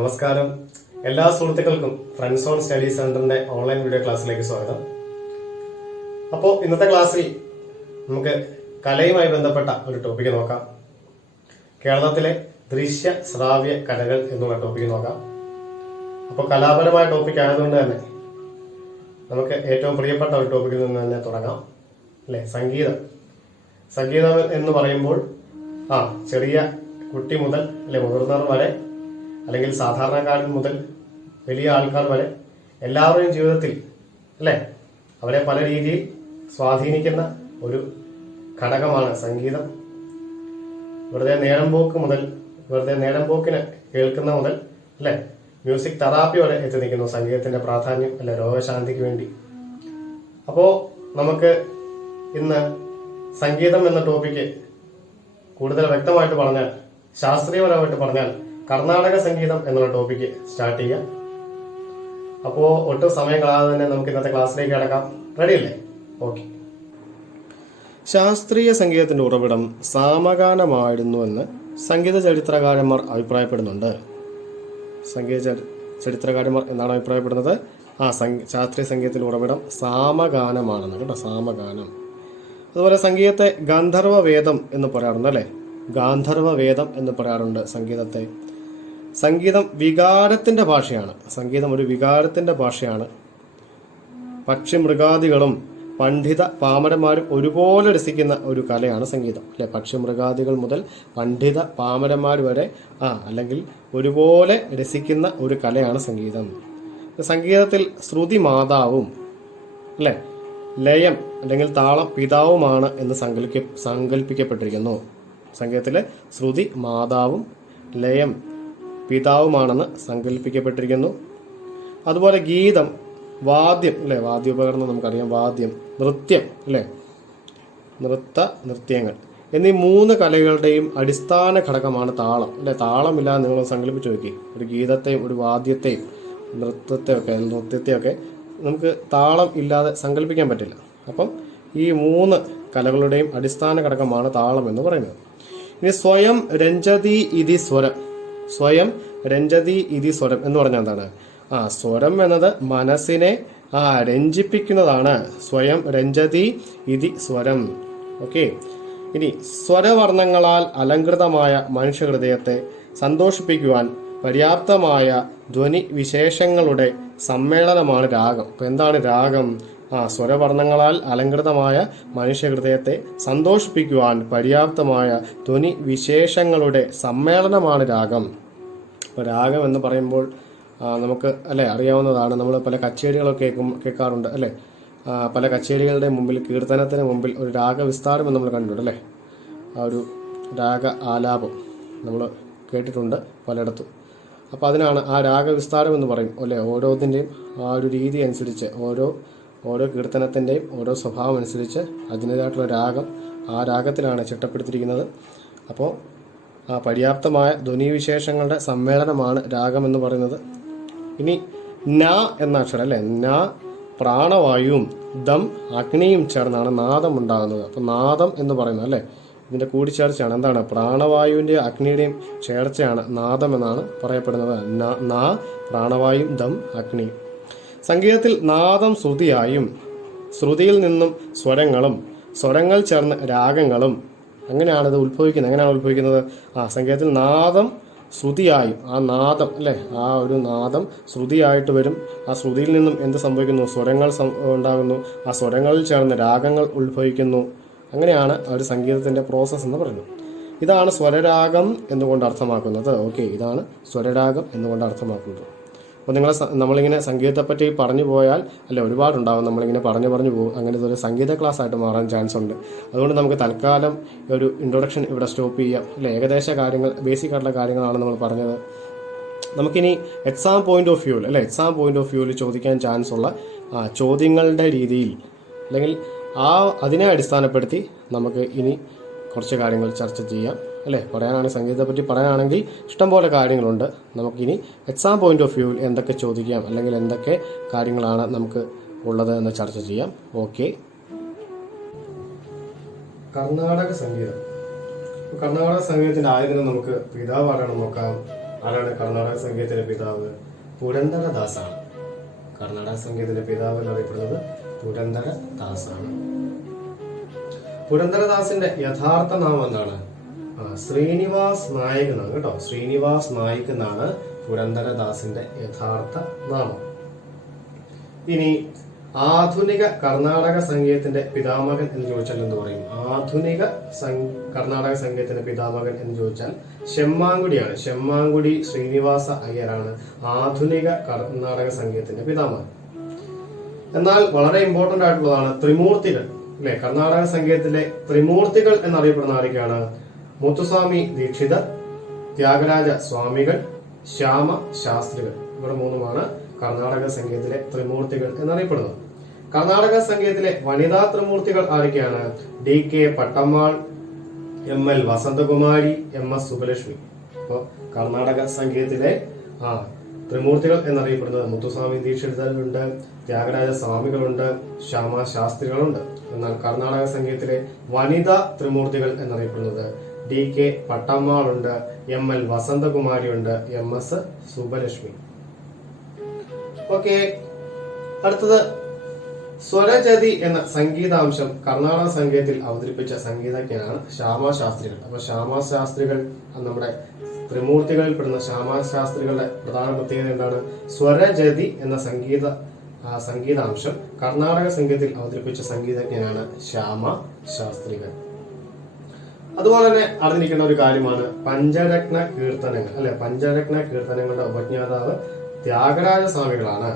നമസ്കാരം. എല്ലാ സുഹൃത്തുക്കൾക്കും ഫ്രണ്ട്സ് ഓൺ സ്റ്റഡി സെന്ററിന്റെ ഓൺലൈൻ വീഡിയോ ക്ലാസ്സിലേക്ക് സ്വാഗതം. അപ്പോൾ ഇന്നത്തെ ക്ലാസ്സിൽ നമുക്ക് കലയുമായി ബന്ധപ്പെട്ട ഒരു ടോപ്പിക്ക് നോക്കാം. കേരളത്തിലെ ദൃശ്യ ശ്രാവ്യ കലകൾ എന്നുള്ള ടോപ്പിക്ക് നോക്കാം. അപ്പോൾ കലാപരമായ ടോപ്പിക് ആയതുകൊണ്ട് തന്നെ നമുക്ക് ഏറ്റവും പ്രിയപ്പെട്ട ഒരു ടോപ്പിക്കിൽ നിന്ന് തന്നെ തുടങ്ങാം, അല്ലെ? സംഗീതം. സംഗീതം എന്ന് പറയുമ്പോൾ ചെറിയ കുട്ടി മുതൽ അല്ലെ മുതിർന്നവർ വരെ, അല്ലെങ്കിൽ സാധാരണക്കാരൻ മുതൽ വലിയ ആൾക്കാർ വരെ എല്ലാവരുടെയും ജീവിതത്തിൽ അല്ലെ അവരെ പല രീതിയിൽ സ്വാധീനിക്കുന്ന ഒരു ഘടകമാണ് സംഗീതം. വെറുതെ നേരമ്പോക്കിന് കേൾക്കുന്ന മുതൽ അല്ലെ മ്യൂസിക് തെറാപ്പി വരെ എത്തി നിൽക്കുന്നു സംഗീതത്തിന്റെ പ്രാധാന്യം അല്ലെ രോഗശാന്തിക്ക് വേണ്ടി. അപ്പോ നമുക്ക് ഇന്ന് സംഗീതം എന്ന ടോപ്പിക്ക് കൂടുതൽ വ്യക്തമായിട്ട് പറഞ്ഞാൽ, ശാസ്ത്രീയപരമായിട്ട് പറഞ്ഞാൽ കർണാടക സംഗീതം എന്നുള്ള ടോപ്പിക്ക് സ്റ്റാർട്ട് ചെയ്യാം. അപ്പോ ഒട്ടും സമയം കളയാതെ തന്നെ നമുക്ക് ഇന്നത്തെ ക്ലാസ്സിലേക്ക് കടക്കാം. റെഡിയല്ലേ? ഓക്കെ. ശാസ്ത്രീയ സംഗീതത്തിന്റെ ഉറവിടം സാമഗാനമായിരുന്നുവെന്ന് സംഗീത ചരിത്രകാരന്മാർ അഭിപ്രായപ്പെടുന്നുണ്ട്. സംഗീത ചരിത്രകാരന്മാർ എന്താണ് അഭിപ്രായപ്പെടുന്നത്? ശാസ്ത്രീയ സംഗീതത്തിന്റെ ഉറവിടം സാമഗാനമാണെന്ന് കേട്ടോ, സാമഗാനം. അതുപോലെ സംഗീതത്തെ ഗാന്ധർവ വേദം എന്ന് പറയാറുണ്ട്, അല്ലെ? ഗാന്ധർവ വേദം എന്ന് പറയാറുണ്ട് സംഗീതത്തെ. സംഗീതം വികാരത്തിന്റെ ഭാഷയാണ്. സംഗീതം ഒരു വികാരത്തിന്റെ ഭാഷയാണ്. പക്ഷി മൃഗാദികളും പണ്ഡിത പാമരന്മാരും ഒരുപോലെ രസിക്കുന്ന ഒരു കലയാണ് സംഗീതം, അല്ലെ? പക്ഷി മൃഗാദികൾ മുതൽ പണ്ഡിത പാമരന്മാർ വരെ അല്ലെങ്കിൽ ഒരുപോലെ രസിക്കുന്ന ഒരു കലയാണ് സംഗീതം. സംഗീതത്തിൽ ശ്രുതി മാതാവും അല്ലെ ലയം അല്ലെങ്കിൽ താളം പിതാവുമാണ് എന്ന് സങ്കല്പിക്കപ്പെട്ടിരിക്കുന്നു. സംഗീതത്തിലെ ശ്രുതി മാതാവും ലയം പിതാവുമാണെന്ന് സങ്കല്പിക്കപ്പെട്ടിരിക്കുന്നു. അതുപോലെ ഗീതം, വാദ്യം അല്ലെ, വാദ്യോപകരണം നമുക്കറിയാം, വാദ്യം, നൃത്യം അല്ലെ, നൃത്യങ്ങൾ എന്നീ മൂന്ന് കലകളുടെയും അടിസ്ഥാന ഘടകമാണ് താളം, അല്ലെ? താളമില്ലാതെ നിങ്ങൾ സങ്കല്പിച്ചു നോക്കി ഒരു ഗീതത്തെയും ഒരു വാദ്യത്തെയും നൃത്യത്തെയൊക്കെ നമുക്ക് താളം ഇല്ലാതെ സങ്കല്പിക്കാൻ പറ്റില്ല. അപ്പം ഈ മൂന്ന് കലകളുടെയും അടിസ്ഥാന ഘടകമാണ് താളം എന്ന് പറയുന്നത്. ഇനി സ്വയം രഞ്ജതി ഇതി സ്വരം. സ്വയം രഞ്ജതി ഇതി സ്വരം എന്ന് പറഞ്ഞാൽ എന്താണ്? സ്വരം എന്നത് മനസ്സിനെ രഞ്ജിപ്പിക്കുന്നതാണ്. സ്വയം രഞ്ജതി ഇതി സ്വരം. ഓക്കെ. ഇനി സ്വരവർണ്ണങ്ങളാൽ അലങ്കൃതമായ മനുഷ്യഹൃദയത്തെ സന്തോഷിപ്പിക്കുവാൻ പര്യാപ്തമായ ധ്വനി വിശേഷങ്ങളുടെ സമ്മേളനമാണ് രാഗം. അപ്പൊ എന്താണ് രാഗം? സ്വരവർണ്ണങ്ങളാൽ അലങ്കൃതമായ മനുഷ്യഹൃദയത്തെ സന്തോഷിപ്പിക്കുവാൻ പര്യാപ്തമായ ധ്വനി വിശേഷങ്ങളുടെ സമ്മേളനമാണ് രാഗം. അപ്പോൾ രാഗം എന്ന് പറയുമ്പോൾ നമുക്ക് അല്ലെ അറിയാവുന്നതാണ്. നമ്മൾ പല കച്ചേരികളൊക്കെ കേൾക്കാറുണ്ട്, അല്ലെ? പല കച്ചേരികളുടെ മുമ്പിൽ, കീർത്തനത്തിന് മുമ്പിൽ ഒരു രാഗവിസ്താരം എന്ന് നമ്മൾ കണ്ടിട്ടുണ്ട്, അല്ലെ? ആ ഒരു രാഗ ആലാപം നമ്മൾ കേട്ടിട്ടുണ്ട് പലയിടത്തും. അപ്പോൾ അതിനാണ് ആ രാഗവിസ്താരം എന്ന് പറയും, അല്ലെ? ഓരോന്നിൻ്റെയും ആ ഒരു രീതി അനുസരിച്ച്, ഓരോ കീർത്തനത്തിൻ്റെയും ഓരോ സ്വഭാവം അനുസരിച്ച് അതിൻ്റേതായിട്ടുള്ള രാഗം, ആ രാഗത്തിലാണ് ചിട്ടപ്പെടുത്തിയിരിക്കുന്നത്. അപ്പോൾ പര്യാപ്തമായ ധ്വനിവിശേഷങ്ങളുടെ സമ്മേളനമാണ് രാഗം എന്ന് പറയുന്നത്. ഇനി ന എന്ന അക്ഷരം, അല്ലെ? ന പ്രാണവായുവും ദം അഗ്നിയും ചേർന്നാണ് നാദം ഉണ്ടാകുന്നത്. അപ്പോൾ നാദം എന്ന് പറയുന്നത്, അല്ലെ, ഇതിൻ്റെ കൂടിച്ചേർച്ചയാണ്. എന്താണ്? പ്രാണവായുവിൻ്റെയും അഗ്നിയുടെയും ചേർച്ചയാണ് നാദം എന്നാണ് പറയപ്പെടുന്നത്. ന പ്രാണവായും ദം അഗ്നിയും. സംഗീതത്തിൽ നാദം ശ്രുതിയായും, ശ്രുതിയിൽ നിന്നും സ്വരങ്ങളും, സ്വരങ്ങൾ ചേർന്ന് രാഗങ്ങളും, അങ്ങനെയാണ് ഇത് ഉത്ഭവിക്കുന്നത്. എങ്ങനെയാണ് ഉത്ഭവിക്കുന്നത്? സംഗീതത്തിൽ നാദം ശ്രുതിയായും, ആ നാദം അല്ലെ, ആ ഒരു നാദം ശ്രുതിയായിട്ട് വരും. ആ ശ്രുതിയിൽ നിന്നും എന്ത് സംഭവിക്കുന്നു? സ്വരങ്ങൾ ഉണ്ടാകുന്നു. ആ സ്വരങ്ങളിൽ ചേർന്ന് രാഗങ്ങൾ ഉത്ഭവിക്കുന്നു. അങ്ങനെയാണ് ഒരു സംഗീതത്തിന്റെ പ്രോസസ്സ് എന്ന് പറയുന്നത്. ഇതാണ് സ്വരരാഗം എന്നുകൊണ്ട് അർത്ഥമാക്കുന്നത്. ഓക്കെ, ഇതാണ് സ്വരരാഗം എന്നുകൊണ്ട് അർത്ഥമാക്കുന്നത്. അപ്പോൾ നമ്മളിങ്ങനെ സംഗീതത്തെപ്പറ്റി പറഞ്ഞു പോയാൽ അല്ലെ ഒരുപാടുണ്ടാകും, നമ്മളിങ്ങനെ പറഞ്ഞു പോകും. അങ്ങനെ ഇതൊരു സംഗീത ക്ലാസ് ആയിട്ട് മാറാൻ ചാൻസ് ഉണ്ട്. അതുകൊണ്ട് നമുക്ക് തൽക്കാലം ഒരു ഇൻട്രൊഡക്ഷൻ ഇവിടെ സ്റ്റോപ്പ് ചെയ്യാം, അല്ലെ? ഏകദേശ കാര്യങ്ങൾ, ബേസിക് ആയിട്ടുള്ള കാര്യങ്ങളാണ് നമ്മൾ പറഞ്ഞത്. നമുക്കിനി എക്സാം പോയിന്റ് ഓഫ് വ്യൂവിൽ, അല്ലെ, എക്സാം പോയിന്റ് ഓഫ് വ്യൂവിൽ ചോദിക്കാൻ ചാൻസ് ഉള്ള ചോദ്യങ്ങളുടെ രീതിയിൽ, അല്ലെങ്കിൽ അതിനെ അടിസ്ഥാനപ്പെടുത്തി നമുക്ക് ഇനി കുറച്ച് കാര്യങ്ങൾ ചർച്ച ചെയ്യാം, അല്ലേ? സംഗീതത്തെ പറ്റി പറയാനാണെങ്കിൽ ഇഷ്ടംപോലെ കാര്യങ്ങളുണ്ട്. നമുക്കിനി എക്സാം പോയിന്റ് ഓഫ് വ്യൂവിൽ എന്തൊക്കെ ചോദിക്കാം, അല്ലെങ്കിൽ എന്തൊക്കെ കാര്യങ്ങളാണ് നമുക്ക് ഉള്ളത് എന്ന് ചർച്ച ചെയ്യാം. ഓക്കെ. കർണാടക സംഗീതം. കർണാടക സംഗീതത്തിന്റെ ആയതിനെ നമുക്ക് പിതാവാരാണ് നോക്കാം. ആരാണ് കർണാടക സംഗീതത്തിന്റെ പിതാവ്? പുരന്ദരദാസാണ്. കർണാടക സംഗീതത്തിന്റെ പിതാവ് എന്നറിയപ്പെടുന്നത് പുരന്ദരദാസാണ്. പുരന്ദരദാസിന്റെ യഥാർത്ഥ നാമം എന്താണ്? ശ്രീനിവാസ് നായിക് എന്നാണ് കേട്ടോ. ശ്രീനിവാസ് നായിക് എന്നാണ് പുരന്ദരദാസിന്റെ യഥാർത്ഥ നാമം. ഇനി ആധുനിക കർണാടക സംഗീതത്തിന്റെ പിതാമകൻ എന്ന് ചോദിച്ചാൽ എന്ത് പറയും? ആധുനിക കർണാടക സംഗീതത്തിന്റെ പിതാമകൻ എന്ന് ചോദിച്ചാൽ ഷെമ്മാങ്കുടിയാണ്. ഷെമ്മാങ്കുടി ശ്രീനിവാസ അയ്യരാണ് ആധുനിക കർണാടക സംഗീതത്തിന്റെ പിതാമകൻ. എന്നാൽ വളരെ ഇമ്പോർട്ടന്റ് ആയിട്ടുള്ളതാണ് ത്രിമൂർത്തികൾ അല്ലെ. കർണാടക സംഗീതത്തിലെ ത്രിമൂർത്തികൾ എന്നറിയപ്പെടുന്ന ആരൊക്കെയാണ്? മുത്തുസ്വാമി ദീക്ഷിതർ, ത്യാഗരാജ സ്വാമികൾ, ശ്യാമ ശാസ്ത്രികൾ. ഇവർ മൂന്നുമാണ് കർണാടക സംഗീതത്തിലെ ത്രിമൂർത്തികൾ എന്നറിയപ്പെടുന്നത്. കർണാടക സംഗീതത്തിലെ വനിതാ ത്രിമൂർത്തികൾ ആരൊക്കെയാണ്? DK Pattammal, ML Vasanthakumari, MS Subbulakshmi. അപ്പോൾ കർണാടക സംഗീതത്തിലെ ത്രിമൂർത്തികൾ എന്നറിയപ്പെടുന്നത് മുത്തുസ്വാമി ദീക്ഷിതരുണ്ട്, ത്യാഗരാജ സ്വാമികളുണ്ട്, ശ്യാമ ശാസ്ത്രികളുണ്ട്. എന്നാൽ കർണാടക സംഗീതത്തിലെ വനിതാ ത്രിമൂർത്തികൾ എന്നറിയപ്പെടുന്നത് DK പട്ടമ്മാളുണ്ട്, ML വസന്തകുമാരിയുണ്ട്, MS Subbulakshmi. Okay, അടുത്തത് സ്വരജതി എന്ന സംഗീതാംശം കർണാടക സംഗീതത്തിൽ അവതരിപ്പിച്ച സംഗീതജ്ഞനാണ് ശ്യാമശാസ്ത്രികൾ. അപ്പൊ ശ്യാമശാസ്ത്രികൾ നമ്മുടെ ത്രിമൂർത്തികളിൽ പെടുന്ന ശ്യാമശാസ്ത്രികളുടെ പ്രധാന പ്രത്യേകത എന്താണ്? സ്വരജതി എന്ന സംഗീതാംശം കർണാടക സംഗീതത്തിൽ അവതരിപ്പിച്ച സംഗീതജ്ഞനാണ് ശ്യാമശാസ്ത്രികൾ. അതുപോലെ തന്നെ അറിഞ്ഞിരിക്കേണ്ട ഒരു കാര്യമാണ് പഞ്ചരത്ന കീർത്തനങ്ങൾ അല്ലെ. പഞ്ചരത്ന കീർത്തനങ്ങളുടെ ഉപജ്ഞാതാവ് ത്യാഗരാജ സ്വാമികളാണ്.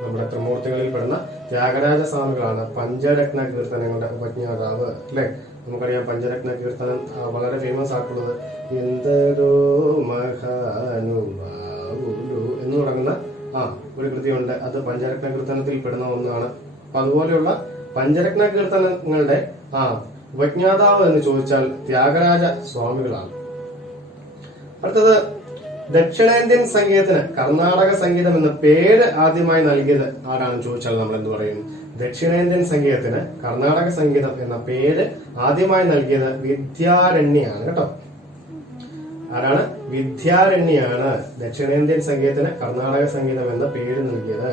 നമ്മുടെ ത്രിമൂർത്തികളിൽ പെടുന്ന ത്യാഗരാജ സ്വാമികളാണ് പഞ്ചരത്ന കീർത്തനങ്ങളുടെ ഉപജ്ഞാതാവ് അല്ലെ. നമുക്കറിയാം പഞ്ചരത്ന കീർത്തനം വളരെ ഫേമസ് ആയിട്ടുള്ളത് എന്തരോ മഹാനുഭാവുലു എന്ന് തുടങ്ങുന്ന ഒരു കൃതിയുണ്ട്. അത് പഞ്ചരത്ന കീർത്തനത്തിൽ പെടുന്ന ഒന്നാണ്. അപ്പൊ അതുപോലെയുള്ള പഞ്ചരത്ന കീർത്തനങ്ങളുടെ ഉപജ്ഞാതാവ് എന്ന് ചോദിച്ചാൽ ത്യാഗരാജ സ്വാമികളാണ്. അടുത്തത് ദക്ഷിണേന്ത്യൻ സംഗീതത്തിന് കർണാടക സംഗീതം എന്ന പേര് ആദ്യമായി നൽകിയത് ആരാണെന്ന് ചോദിച്ചാൽ നമ്മൾ എന്ത് പറയും? ദക്ഷിണേന്ത്യൻ സംഗീതത്തിന് കർണാടക സംഗീതം എന്ന പേര് ആദ്യമായി നൽകിയത് വിദ്യാരണ്യാണ് കേട്ടോ. ആരാണ്? വിദ്യാരണ്യാണ് ദക്ഷിണേന്ത്യൻ സംഗീതത്തിന് കർണാടക സംഗീതം എന്ന പേര് നൽകിയത്.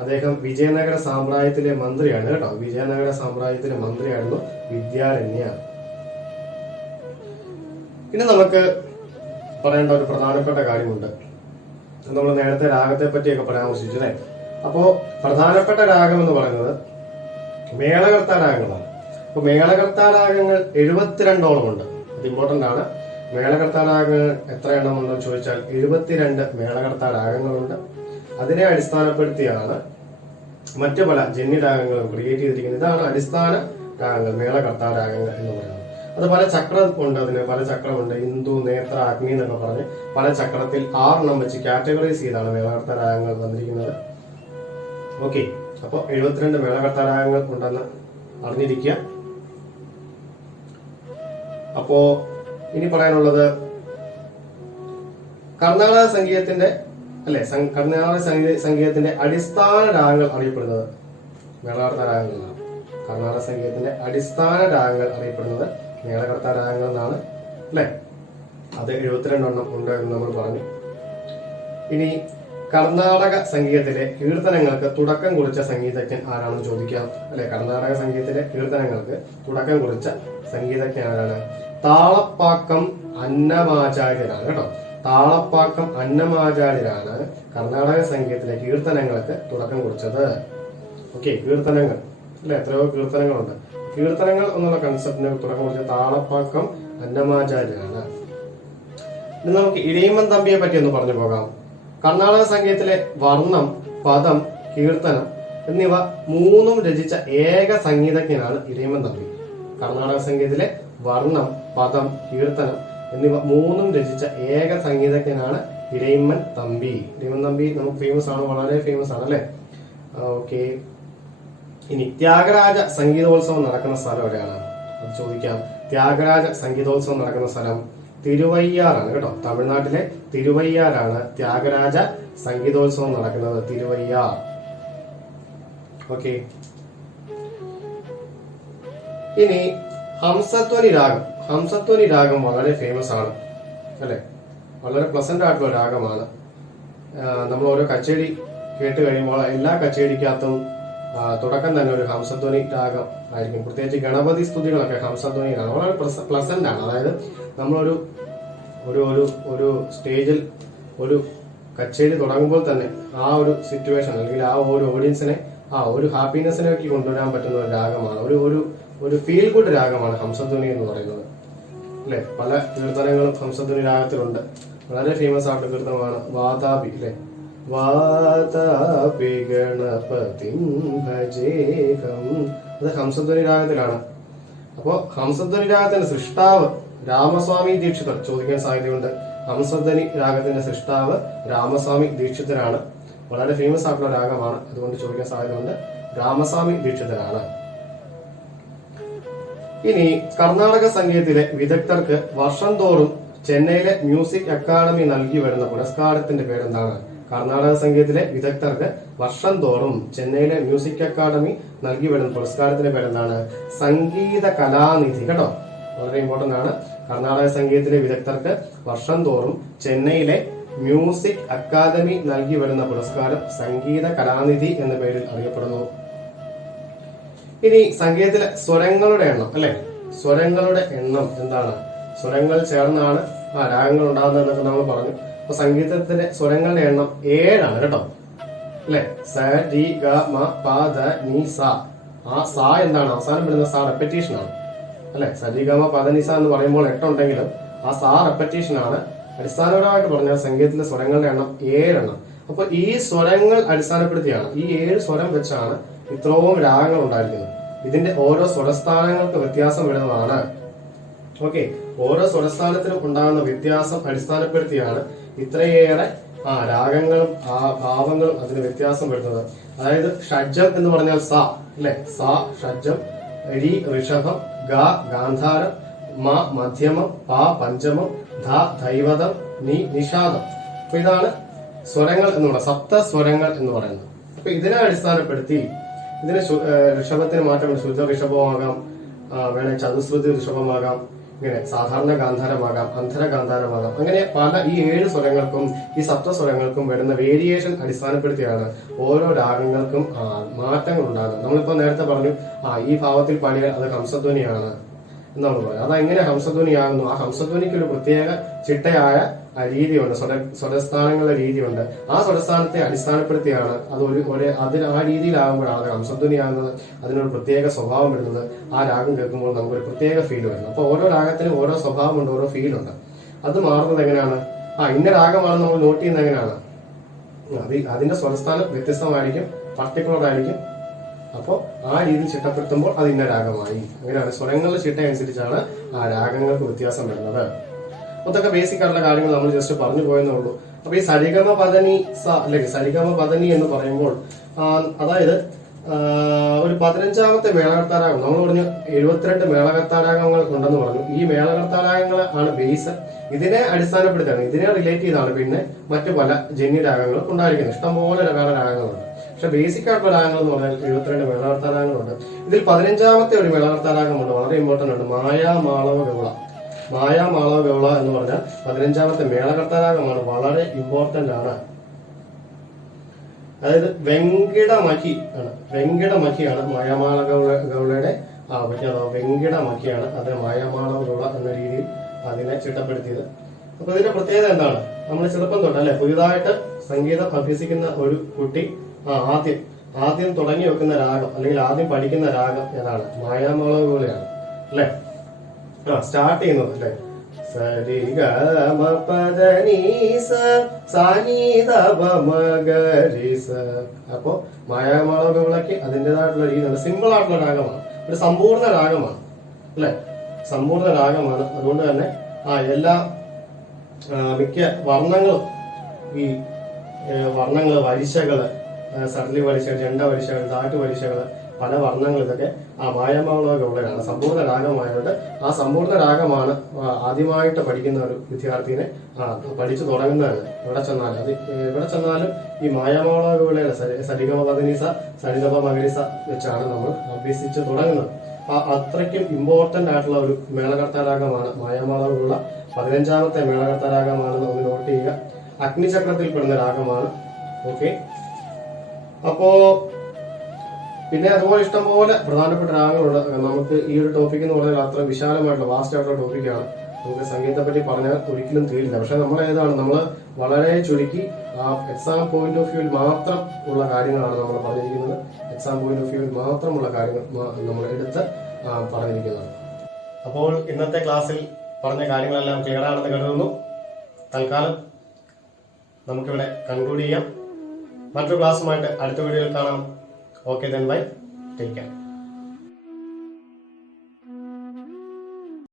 അദ്ദേഹം വിജയനഗര സാമ്രാജ്യത്തിലെ മന്ത്രിയാണ് കേട്ടോ. വിജയനഗര സാമ്രാജ്യത്തിലെ മന്ത്രിയായിരുന്നു വിദ്യാരണ്യ. ഇനി നമുക്ക് പറയേണ്ട ഒരു പ്രധാനപ്പെട്ട കാര്യമുണ്ട്. നമ്മൾ നേരത്തെ രാഗത്തെ പറ്റിയൊക്കെ പരാമർശിച്ചു അല്ലെ. അപ്പോ പ്രധാനപ്പെട്ട രാഗം എന്ന് പറയുന്നത് മേളകർത്ത രാഗങ്ങളാണ്. അപ്പൊ മേളകർത്ത രാഗങ്ങൾ 72ഓളം ഉണ്ട്. അത് ഇമ്പോർട്ടന്റ് ആണ്. മേളകർത്ത രാഗങ്ങൾ എത്ര എണ്ണം ഉണ്ടെന്ന് ചോദിച്ചാൽ 72 മേളകർത്ത രാഗങ്ങളുണ്ട്. അതിനെ അടിസ്ഥാനപ്പെടുത്തിയാണ് മറ്റു പല ജന്യരാഗങ്ങളും ക്രിയേറ്റ് ചെയ്തിരിക്കുന്നത്. ഇതാണ് അടിസ്ഥാന രാഗങ്ങൾ, മേളകർത്ത രാഗങ്ങൾ എന്ന് പറയുന്നത്. അത് പല ചക്രം ഉണ്ട്. അതിന് പല ചക്രമുണ്ട്. ഹിന്ദു, നേത്ര, അഗ്നി എന്നൊക്കെ പറഞ്ഞ് പല ചക്രത്തിൽ 6 വെച്ച് കാറ്റഗറൈസ് ചെയ്താണ് മേളകർത്ത രാഗങ്ങൾ വന്നിരിക്കുന്നത്. ഓക്കെ, അപ്പൊ 72 മേളകർത്ത രാഗങ്ങൾ ഉണ്ടെന്ന് അറിഞ്ഞിരിക്കുക. അപ്പോ ഇനി പറയാനുള്ളത് കർണാടക സംഗീതത്തിന്റെ അല്ലെ കർണാടക സംഗീതത്തിന്റെ അടിസ്ഥാന രാഗങ്ങൾ അറിയപ്പെടുന്നത് മേളകർത്ത രാഗങ്ങളാണ്. കർണാടക സംഗീതത്തിന്റെ അടിസ്ഥാന രാഗങ്ങൾ അറിയപ്പെടുന്നത് മേളകർത്ത രാഗങ്ങൾ എന്നാണ് അല്ലെ. അത് 72 ഉണ്ട് എന്ന് നമ്മൾ പറഞ്ഞു. ഇനി കർണാടക സംഗീതത്തിലെ കീർത്തനങ്ങൾക്ക് തുടക്കം കുറിച്ച സംഗീതജ്ഞൻ ആരാണെന്ന് ചോദിക്കാം അല്ലെ. കർണാടക സംഗീതത്തിലെ കീർത്തനങ്ങൾക്ക് തുടക്കം കുറിച്ച സംഗീതജ്ഞൻ ആരാണ്? താളപ്പാക്കം അന്നമാചാര്യരാണ് കേട്ടോ. താളപ്പാക്കം അന്നമാചാര്യരാണ് കർണാടക സംഗീതത്തിലെ കീർത്തനങ്ങൾക്ക് തുടക്കം കുറിച്ചത്. ഓക്കെ, കീർത്തനങ്ങൾ അല്ലെ, എത്രയോ കീർത്തനങ്ങളുണ്ട്. കീർത്തനങ്ങൾ എന്നുള്ള കൺസെപ്റ്റിന് തുടക്കം കുറിച്ച താളപ്പാക്കം അന്നമാചാര്യരാണ്. ഇനി നമുക്ക് ഇരയിമ്മൻ തമ്പിയെ പറ്റി ഒന്ന് പറഞ്ഞു പോകാം. കർണാടക സംഗീതത്തിലെ വർണ്ണം, പദം, കീർത്തനം എന്നിവ മൂന്നും രചിച്ച ഏക സംഗീതജ്ഞനാണ് ഇരയിമ്മൻ തമ്പി. കർണാടക സംഗീതത്തിലെ വർണ്ണം, പദം, കീർത്തനം എന്നിവ മൂന്നും രചിച്ച ഏക സംഗീതജ്ഞനാണ് ഇരയിമ്മൻ തമ്പി. ഇരയിമ്മൻ തമ്പി നമുക്ക് ഫേമസ് ആണ്, വളരെ ഫേമസ് ആണ് അല്ലെ. ഓക്കെ, ഇനി ത്യാഗരാജ സംഗീതോത്സവം നടക്കുന്ന സ്ഥലം എവിടെയാണ്? അത് ചോദിക്കാം. ത്യാഗരാജ സംഗീതോത്സവം നടക്കുന്ന സ്ഥലം തിരുവയ്യാറാണ് കേട്ടോ. തമിഴ്നാട്ടിലെ തിരുവയ്യാറാണ് ത്യാഗരാജ സംഗീതോത്സവം നടക്കുന്നത്. തിരുവയ്യാർ. ഓക്കെ, ഇനി ഹംസധ്വനി രാഗം. ഹംസധ്വനി രാഗം വളരെ ഫേമസ് ആണ് അല്ലെ. വളരെ പ്ലസന്റ് ആയിട്ടുള്ള രാഗമാണ്. നമ്മൾ ഓരോ കച്ചേരി കേട്ട് കഴിയുമ്പോൾ എല്ലാ കച്ചേരിക്കകത്തും തുടക്കം തന്നെ ഒരു ഹംസധ്വനി രാഗം ആയിരിക്കും. പ്രത്യേകിച്ച് ഗണപതി സ്തുതികളൊക്കെ ഹംസധ്വനിയിലാണ്. വളരെ പ്ലസന്റ് ആണ്. അതായത് നമ്മളൊരു ഒരു ഒരു ഒരു സ്റ്റേജിൽ ഒരു കച്ചേരി തുടങ്ങുമ്പോൾ തന്നെ ആ ഒരു സിറ്റുവേഷൻ അല്ലെങ്കിൽ ആ ഒരു ഓഡിയൻസിനെ ഒരു ഹാപ്പിനെസ്സിലേക്ക് കൊണ്ടുവരാൻ പറ്റുന്ന ഒരു രാഗമാണ്. ഒരു ഒരു ഒരു ഫീൽ ഗുഡ് രാഗമാണ് ഹംസധ്വനി എന്ന് പറയുന്നത്, അല്ലെ? പല കീർത്തനങ്ങളും ഹംസധ്വനി രാഗത്തിലുണ്ട്. വളരെ ഫേമസ് ആയിട്ടുള്ള കീർത്തനമാണ് വാതാപി, അല്ലെ? വാതാപി ഗണപതി ഭജേകം. അത് ഹംസധ്വനി രാഗത്തിലാണ്. അപ്പോ ഹംസധ്വനി രാഗത്തിന്റെ സൃഷ്ടാവ് രാമസ്വാമി ദീക്ഷിതർ ചോദിക്കാൻ സാധ്യതയുണ്ട്. ഹംസധ്വനി രാഗത്തിന്റെ സൃഷ്ടാവ് രാമസ്വാമി ദീക്ഷിതരാണ്. വളരെ ഫേമസ് ആയിട്ടുള്ള രാഗമാണ്, അതുകൊണ്ട് ചോദിക്കാൻ സാധ്യതയുണ്ട്. രാമസ്വാമി ദീക്ഷിതരാണ്. ഇനി കർണാടക സംഗീതത്തിലെ വിദഗ്ധർക്ക് വർഷം തോറും ചെന്നൈയിലെ മ്യൂസിക് അക്കാദമി നൽകി വരുന്ന പുരസ്കാരത്തിന്റെ പേരെന്താണ്? കർണാടക സംഗീതത്തിലെ വിദഗ്ധർക്ക് വർഷം തോറും ചെന്നൈയിലെ മ്യൂസിക് അക്കാദമി നൽകി വരുന്ന പുരസ്കാരത്തിന്റെ പേരെന്താണ്? സംഗീത കലാനിധി. കേട്ടോ, വളരെ ഇമ്പോർട്ടന്റ് ആണ്. കർണാടക സംഗീതത്തിലെ വിദഗ്ധർക്ക് വർഷം തോറും ചെന്നൈയിലെ മ്യൂസിക് അക്കാദമി നൽകി വരുന്ന പുരസ്കാരം സംഗീത കലാനിധി എന്ന പേരിൽ അറിയപ്പെടുന്നു. ഇനി സംഗീതത്തിലെ സ്വരങ്ങളുടെ എണ്ണം, അല്ലെ? സ്വരങ്ങളുടെ എണ്ണം എന്താണ്? സ്വരങ്ങൾ ചേർന്നാണ് രാഗങ്ങൾ ഉണ്ടാകുന്നതെന്നൊക്കെ നമ്മൾ പറഞ്ഞു. അപ്പൊ സംഗീതത്തിലെ സ്വരങ്ങളുടെ എണ്ണം 7 കേട്ടോ, അല്ലെ? സ രി ഗ മ പ ധ നി സ. ആ സ എന്താണ്? അവസാനം വരുന്ന സ റെപ്പറ്റീഷൻ ആണ്, അല്ലെ? സരിഗമ പദനിസ എന്ന് പറയുമ്പോൾ 8 ഉണ്ടെങ്കിലും ആ സാ റെപ്പറ്റീഷൻ ആണ്. അടിസ്ഥാനപരമായിട്ട് പറഞ്ഞാൽ സംഗീതത്തിലെ സ്വരങ്ങളുടെ എണ്ണം 7. അപ്പൊ ഈ സ്വരങ്ങൾ അടിസ്ഥാനപ്പെടുത്തിയാണ്, ഈ 7 സ്വരം വെച്ചാണ് ഇത്രയും രാഗങ്ങൾ ഉണ്ടായിരിക്കുന്നത്. ഇതിന്റെ ഓരോ സ്വരസ്ഥാനങ്ങൾക്ക് വ്യത്യാസം വരുന്നതാണ്. ഓക്കെ, ഓരോ സ്വരസ്ഥാനത്തിനും ഉണ്ടാകുന്ന വ്യത്യാസം അടിസ്ഥാനപ്പെടുത്തിയാണ് ഇത്രയേറെ രാഗങ്ങളും ഭാവങ്ങളും അതിന് വ്യത്യാസം വരുന്നത്. അതായത് ഷഡ്ജം എന്ന് പറഞ്ഞാൽ സ, അല്ലെ? സ ഷഡ്ജം, രി ഋഷഭം, ഗ ഗാന്ധാരം, മ മധ്യമം, പ പഞ്ചമം, ധ ധൈവതം, നി നിഷാദം. അപ്പൊ ഇതാണ് സ്വരങ്ങൾ എന്ന് പറയുന്നത്, സപ്ത സ്വരങ്ങൾ എന്ന് പറയുന്നത്. അപ്പൊ ഇതിനെ അടിസ്ഥാനപ്പെടുത്തി ഇതിന് ഋഷഭത്തിന് മാറ്റം ശുദ്ധ ഋഷഭമാകാം, വേണമെങ്കിൽ ചതുശ്രുതി ഋഷഭമാകാം, ഇങ്ങനെ സാധാരണ ഗാന്ധാരമാകാം, അന്ധര ഗാന്ധാരമാകാം. അങ്ങനെ പല ഈ 7 സ്വരങ്ങൾക്കും ഈ സപ്തസ്വരങ്ങൾക്കും വരുന്ന വേരിയേഷൻ അടിസ്ഥാനപ്പെടുത്തിയാണ് ഓരോ രാഗങ്ങൾക്കും മാറ്റങ്ങൾ ഉണ്ടാകുന്നത്. നമ്മളിപ്പോ നേരത്തെ പറഞ്ഞു ഈ ഭാവത്തിൽ പാടിയാൽ അത് ഹംസധ്വനിയാണ് എന്നാണ് പറയുന്നത്. അതെങ്ങനെ ഹംസധ്വനിയാകുന്നു? ആ ഹംസധ്വനിക്ക് ഒരു പ്രത്യേക ചിട്ടയായ രീതിയുണ്ട്, സ്വരസ്ഥാനങ്ങളുടെ രീതിയുണ്ട്. ആ സ്വരസ്ഥാനത്തെ അടിസ്ഥാനപ്പെടുത്തിയാണ് അത് അതിന് ആ രീതിയിലാകുമ്പോഴാണ് അത് ഹംസധ്വനിയാകുന്നത്. അതിനൊരു പ്രത്യേക സ്വഭാവം വരുന്നത്. ആ രാഗം കേൾക്കുമ്പോൾ നമുക്കൊരു പ്രത്യേക ഫീൽ വരുന്നത്. അപ്പൊ ഓരോ രാഗത്തിനും ഓരോ സ്വഭാവമുണ്ട്, ഓരോ ഫീലുണ്ട്. അത് മാറുന്നത് എങ്ങനെയാണ്? ഇന്ന രാഗമാണ് നമ്മൾ നോട്ട് ചെയ്യുന്നത് എങ്ങനെയാണ്? അതിന്റെ സ്വരസ്ഥാനം വ്യത്യസ്തമായിരിക്കും, പർട്ടിക്കുലർ ആയിരിക്കും. അപ്പോൾ ആ രീതി ചിട്ടപ്പെടുത്തുമ്പോൾ അത് ഇന്ന രാഗമായി. അങ്ങനെയാണ് സ്വരങ്ങളുടെ ചിട്ട അനുസരിച്ചാണ് ആ രാഗങ്ങൾക്ക് വ്യത്യാസം വരുന്നത്. അതൊക്കെ ബേസിക് ആയിട്ടുള്ള കാര്യങ്ങൾ നമ്മൾ ജസ്റ്റ് പറഞ്ഞു പോയെന്നേ ഉള്ളൂ. അപ്പൊ ഈ സരിഗമ പദനി സ അല്ലെങ്കിൽ സരിഗമ പദനി എന്ന് പറയുമ്പോൾ അതായത് ഒരു 15ാമത്തെ മേളകർത്താരാഗം നമ്മൾ പറഞ്ഞു. 72 മേളകർത്താരാഗങ്ങൾ ഉണ്ടെന്ന് പറഞ്ഞു. ഈ മേളകർത്താരാഗങ്ങൾ ആണ് ബേസ്. ഇതിനെ അടിസ്ഥാനപ്പെടുത്തിയാണ്, ഇതിനെ റിലേറ്റ് ചെയ്താണ് പിന്നെ മറ്റു പല ജന്യരാഗങ്ങളും ഉണ്ടായിരിക്കുന്നത്. ഇഷ്ടംപോലെ വേറെ രാഗങ്ങളുണ്ട്. പക്ഷെ ബേസിക് ആയിട്ടുള്ള രാഗങ്ങൾ എന്ന് പറഞ്ഞാൽ 72 മേളകർത്താരാഗങ്ങളുണ്ട്. ഇതിൽ 15ാമത്തെ ഒരു മേളകർത്താരാഗമുണ്ട്, വളരെ ഇമ്പോർട്ടന്റ് ആണ്. മായാമാളവ ഗൗള. മായാമാളവ ഗൗള എന്ന് പറഞ്ഞാൽ 15ാമത്തെ മേളകർത്താരാഗമാണ്, വളരെ ഇമ്പോർട്ടന്റ് ആണ്. അതായത് വെങ്കിടമഖി ആണ്, വെങ്കിടമഖിയാണ് മായാമാളവ ഗൗളയുടെ വെങ്കിടമഖിയാണ് അത് മായാമാളവ ഗൗള എന്ന രീതിയിൽ അതിനെ ചിട്ടപ്പെടുത്തിയത്. അപ്പൊ ഇതിന്റെ പ്രത്യേകത എന്താണ്? നമ്മൾ ചെറുപ്പം തൊട്ട് അല്ലെ പുതിയതായിട്ട് സംഗീതം അഭ്യസിക്കുന്ന ഒരു കുട്ടി ആദ്യം തുടങ്ങി വെക്കുന്ന രാഗം അല്ലെങ്കിൽ ആദ്യം പഠിക്കുന്ന രാഗം ഏതാണ്? മായാമാളവ ഗൗളയാണ്, അല്ലെ? സ്റ്റാർട്ട് ചെയ്യുന്നത് അല്ലെ സരി ഗ മ പ ധ നി സ സ നി ധ പ മ ഗ രി സ. അപ്പോ മായാമാളവ ഗൗളയ്ക്ക് അതിൻ്റെതായിട്ടുള്ള രീതിയാണ്. സിമ്പിൾ ആയിട്ടുള്ള രാഗമാണ്, ഒരു സമ്പൂർണ്ണ രാഗമാണ്, അല്ലെ? സമ്പൂർണ്ണ രാഗമാണ്. അതുകൊണ്ട് തന്നെ എല്ലാ മിക്ക വർണ്ണങ്ങളും ഈ വർണ്ണങ്ങള് വരിശകള്, സഡലി വരിശകൾ, ചെണ്ട വരിശകൾ, താട്ട് വരിശകള്, പല വർണ്ണങ്ങൾ, ഇതൊക്കെ മായാമാളവ ഗൗളയാണ്. സമ്പൂർണ്ണ രാഗമായതുകൊണ്ട് ആ സമ്പൂർണ്ണ രാഗമാണ് ആദ്യമായിട്ട് പഠിക്കുന്ന ഒരു വിദ്യാർത്ഥിനെ പഠിച്ചു തുടങ്ങുന്നതാണ്. എവിടെ ചെന്നാലും ഈ മായാമാളവ ഗൗളയുടെ സരിഗമ പദനിസ സരിഗമ മകരിസ വെച്ചാണ് നമ്മൾ അഭ്യസിച്ച് തുടങ്ങുന്നത്. അത്രയ്ക്കും ഇമ്പോർട്ടന്റ് ആയിട്ടുള്ള ഒരു മേളകർത്താരാഗമാണ് മായാമാളവ ഗൗള. 15ാമത്തെ മേളകർത്ത രാഗമാണെന്ന് ഒന്ന് നോട്ട് ചെയ്യുക. അഗ്നിചക്രത്തിൽ പെടുന്ന രാഗമാണ്. ഓക്കെ, അപ്പോ പിന്നെ അതുപോലെ ഇഷ്ടംപോലെ പ്രധാനപ്പെട്ട രാഗങ്ങളുണ്ട്. നമുക്ക് ഈ ഒരു ടോപ്പിക് എന്ന് പറഞ്ഞാൽ അത്ര വിശാലമായിട്ടുള്ള വാസ്റ്റ് ആയിട്ടുള്ള ടോപ്പിക്കാണ്. നമുക്ക് സംഗീതത്തെ പറ്റി പറഞ്ഞാൽ ഒരിക്കലും തീരില്ല. പക്ഷെ നമ്മൾ നമ്മൾ വളരെ ചുരുക്കി ആ എക്സാം പോയിന്റ് ഓഫ് വ്യൂവിൽ മാത്രം ഉള്ള കാര്യങ്ങളാണ് നമ്മൾ പറഞ്ഞിരിക്കുന്നത്. എക്സാം പോയിന്റ് ഓഫ് വ്യൂവിൽ മാത്രമുള്ള കാര്യങ്ങൾ നമ്മൾ എടുത്ത് പറഞ്ഞിരിക്കുന്നതാണ്. അപ്പോൾ ഇന്നത്തെ ക്ലാസ്സിൽ പറഞ്ഞ കാര്യങ്ങളെല്ലാം ക്ലിയർ ആണെന്ന് കരുതുന്നു. തൽക്കാലം നമുക്കിവിടെ കൺക്ലൂഡ് ചെയ്യാം. മറ്റൊരു ക്ലാസ്സുമായിട്ട് അടുത്ത വീഡിയോയിൽ കാണാം. Okay, then bye. Take care.